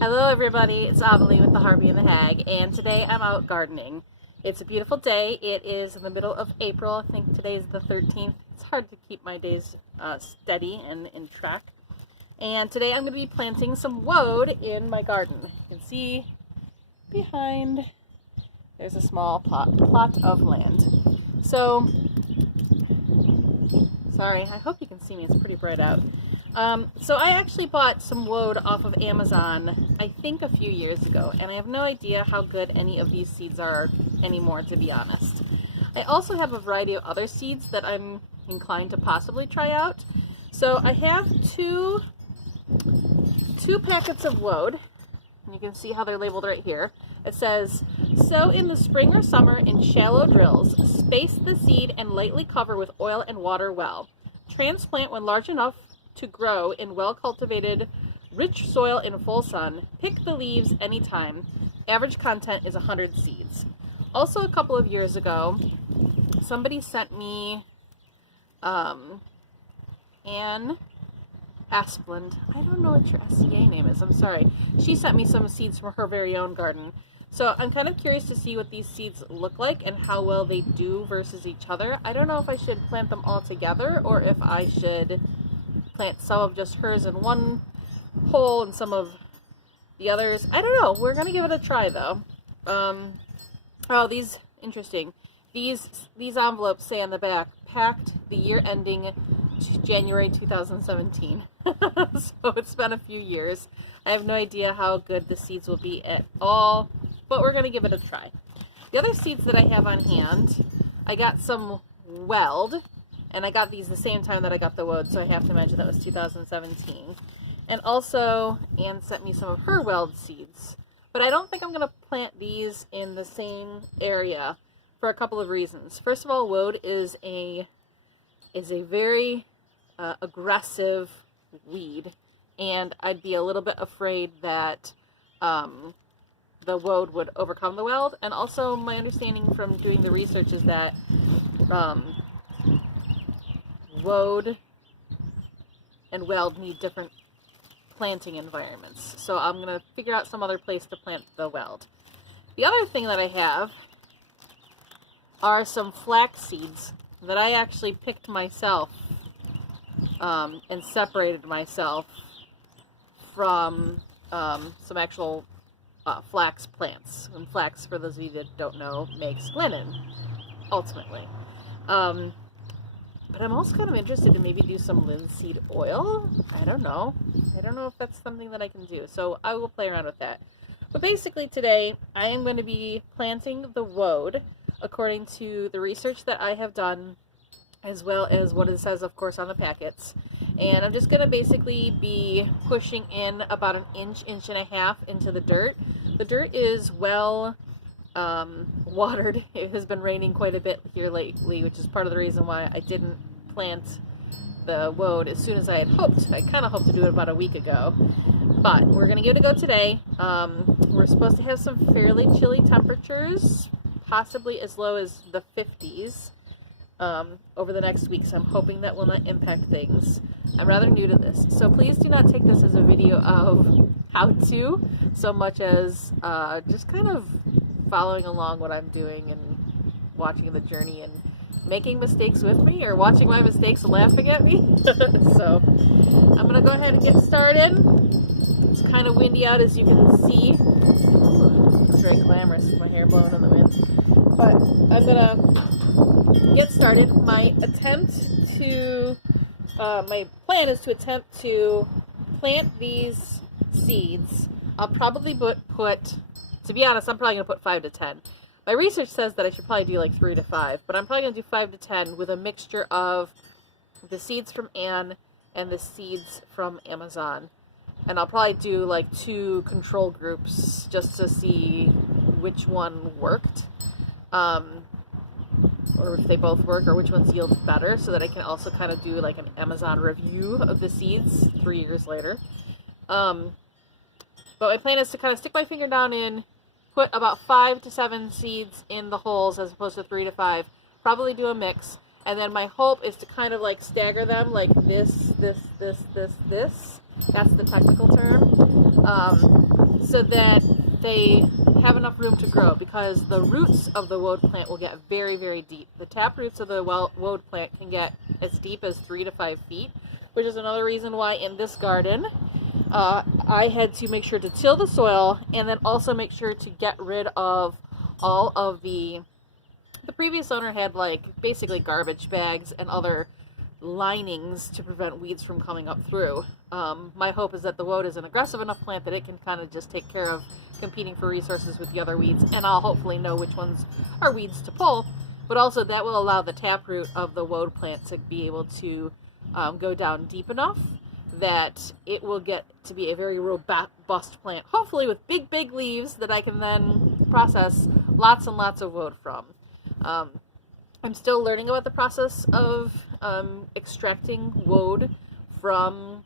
Hello everybody, it's Amelie with the Harpy and the Hag, and today I'm out gardening. It's a beautiful day. It is in the middle of April. I think today is the 13th. It's hard to keep my days steady and in track. And today I'm going to be planting some woad in my garden. You can see behind there's a small plot of land. So, sorry, I hope you can see me. It's pretty bright out. So I actually bought some woad off of Amazon, I think a few years ago, and I have no idea how good any of these seeds are anymore, to be honest. I also have a variety of other seeds that I'm inclined to possibly try out. So I have two packets of woad, and you can see how they're labeled right here. It says, sow in the spring or summer in shallow drills, space the seed and lightly cover with oil and water well. Transplant when large enough to grow in well-cultivated, rich soil in full sun. Pick the leaves anytime. Average content is 100 seeds. Also, a couple of years ago, somebody sent me Anne Asplund. I don't know what your SCA name is. I'm sorry. She sent me some seeds from her very own garden. So I'm kind of curious to see what these seeds look like and how well they do versus each other. I don't know if I should plant them all together or if I should plant some of just hers in one hole and some of the others. I don't know. We're gonna give it a try though. Oh, these interesting. These envelopes say on the back, packed the year ending January 2017. So it's been a few years. I have no idea how good the seeds will be at all, but we're gonna give it a try. The other seeds that I have on hand, I got some weld. And I got these the same time that I got the woad, so I have to imagine that was 2017. And also, Anne sent me some of her weld seeds. But I don't think I'm going to plant these in the same area for a couple of reasons. First of all, woad is a very aggressive weed, and I'd be a little bit afraid that the woad would overcome the weld. And also, my understanding from doing the research is that woad and weld need different planting environments. So I'm going to figure out some other place to plant the weld. The other thing that I have are some flax seeds that I actually picked myself and separated myself from some actual flax plants. And flax, for those of you that don't know, makes linen, ultimately. But I'm also kind of interested to maybe do some linseed oil. I don't know. I don't know if that's something that I can do. So I will play around with that. But basically today, I am going to be planting the woad according to the research that I have done, as well as what it says, of course, on the packets. And I'm just going to basically be pushing in about an inch and a half into the dirt. The dirt is well watered. It has been raining quite a bit here lately, which is part of the reason why I didn't plant the woad as soon as I had hoped. I kind of hoped to do it about a week ago, but we're going to give it a go today. We're supposed to have some fairly chilly temperatures, possibly as low as the 50s over the next week, so I'm hoping that will not impact things. I'm rather new to this, so please do not take this as a video of how-to so much as just kind of following along what I'm doing and watching the journey and making mistakes with me, or watching my mistakes and laughing at me. So I'm gonna go ahead and get started. It's kind of windy out, as you can see. It's very glamorous with my hair blowing in the wind. But I'm gonna get started. My plan is to attempt to plant these seeds. I'll probably put, to be honest, I'm probably going to put 5 to 10. My research says that I should probably do like 3 to 5, but I'm probably going to do 5 to 10 with a mixture of the seeds from Anne and the seeds from Amazon. And I'll probably do like 2 control groups just to see which one worked, or if they both work, or which ones yield better, so that I can also kind of do like an Amazon review of the seeds 3 years later. But my plan is to kind of stick my finger down in, put about 5 to 7 seeds in the holes as opposed to 3 to 5. Probably do a mix. And then my hope is to kind of like stagger them like this. That's the technical term. so that they have enough room to grow, because the roots of the woad plant will get very, very deep. The tap roots of the woad plant can get as deep as 3 to 5 feet, which is another reason why in this garden I had to make sure to till the soil, and then also make sure to get rid of all of the previous owner had like basically garbage bags and other linings to prevent weeds from coming up through. My hope is that the woad is an aggressive enough plant that it can kind of just take care of competing for resources with the other weeds, and I'll hopefully know which ones are weeds to pull, but also that will allow the taproot of the woad plant to be able to go down deep enough that it will get to be a very robust plant, hopefully with big, big leaves that I can then process lots and lots of woad from. I'm still learning about the process of extracting woad from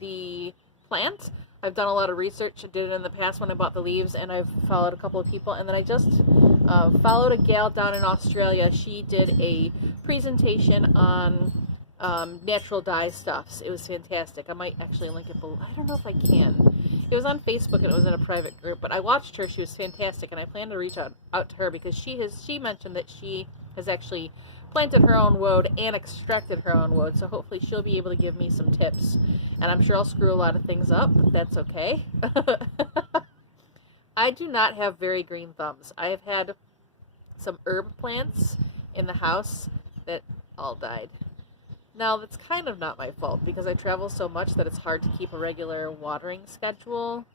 the plant. I've done a lot of research. I did it in the past when I bought the leaves, and I've followed a couple of people, and then I just followed a gal down in Australia. She did a presentation on natural dye stuffs. It was fantastic. I might actually link it below. I don't know if I can. It was on Facebook and it was in a private group, but I watched her. She was fantastic, and I plan to reach out to her because she mentioned that she has actually planted her own woad and extracted her own woad, so hopefully she'll be able to give me some tips. And I'm sure I'll screw a lot of things up, but that's okay. I do not have very green thumbs. I have had some herb plants in the house that all died. Now, that's kind of not my fault because I travel so much that it's hard to keep a regular watering schedule,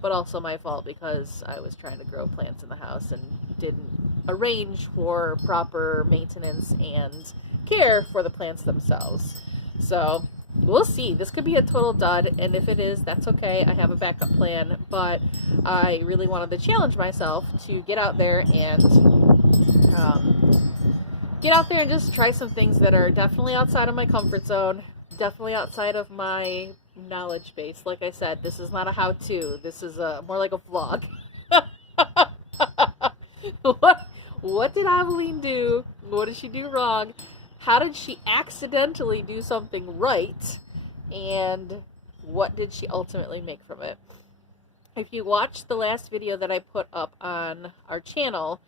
but also my fault because I was trying to grow plants in the house and didn't arrange for proper maintenance and care for the plants themselves. So, we'll see. This could be a total dud, and if it is, that's okay. I have a backup plan, but I really wanted to challenge myself to get out there and just try some things that are definitely outside of my comfort zone, definitely outside of my knowledge base. Like I said, this is not a how-to. This is more like a vlog. What did Aveline do? What did she do wrong? How did she accidentally do something right? And what did she ultimately make from it? If you watched the last video that I put up on our channel,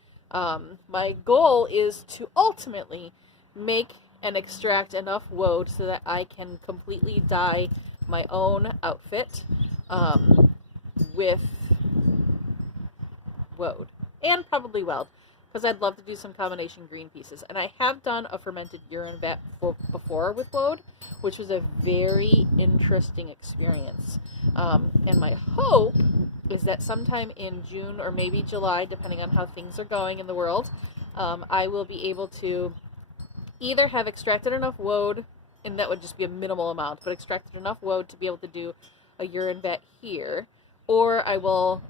my goal is to ultimately make and extract enough woad so that I can completely dye my own outfit with woad, and probably weld, because I'd love to do some combination green pieces. And I have done a fermented urine vat before with woad, which was a very interesting experience. And my hope is that sometime in June or maybe July, depending on how things are going in the world, I will be able to either have extracted enough woad, and that would just be a minimal amount, but extracted enough woad to be able to do a urine vat here, or I will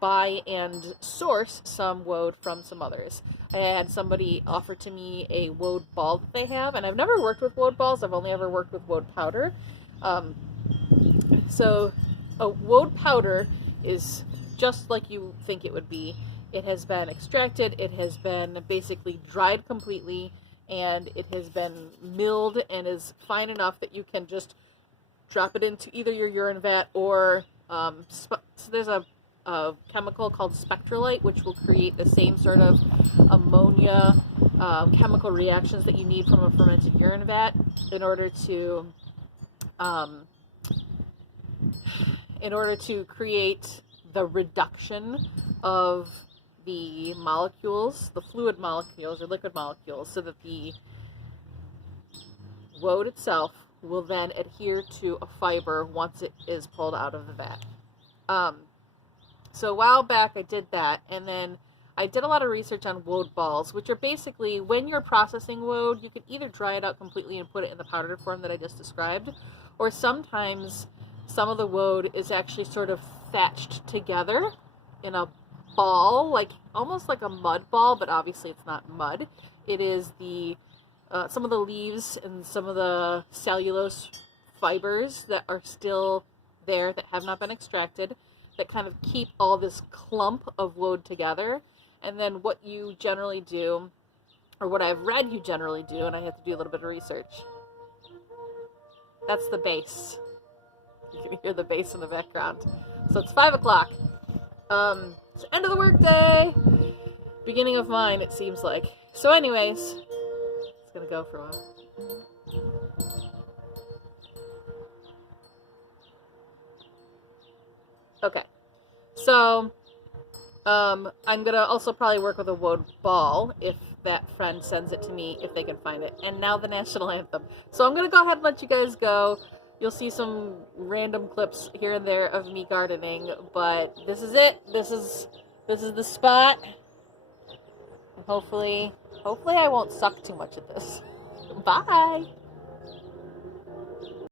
buy and source some woad from some others. I had somebody offer to me a woad ball that they have, and I've never worked with woad balls. I've only ever worked with woad powder. So a woad powder is just like you think it would be. It has been extracted, it has been basically dried completely, and it has been milled and is fine enough that you can just drop it into either your urine vat or so there's a chemical called spectrolite, which will create the same sort of ammonia chemical reactions that you need from a fermented urine vat in order to create the reduction of the molecules, the fluid molecules or liquid molecules, so that the woad itself will then adhere to a fiber once it is pulled out of the vat. So a while back I did that, and then I did a lot of research on woad balls, which are basically, when you're processing woad, you can either dry it out completely and put it in the powdered form that I just described, or sometimes some of the woad is actually sort of thatched together in a ball, like almost like a mud ball, but obviously it's not mud. It is the some of the leaves and some of the cellulose fibers that are still there that have not been extracted that kind of keep all this clump of woad together. And then what you generally do, or what I've read you generally do, and I have to do a little bit of research. That's the bass. You can hear the bass in the background. So it's 5 o'clock. It's the end of the workday. Beginning of mine, it seems like. So anyways, it's gonna go for a while. Okay. So, I'm gonna also probably work with a woad ball if that friend sends it to me, if they can find it. And now the national anthem. So I'm gonna go ahead and let you guys go. You'll see some random clips here and there of me gardening, but this is it. This is the spot. And hopefully I won't suck too much at this. Bye!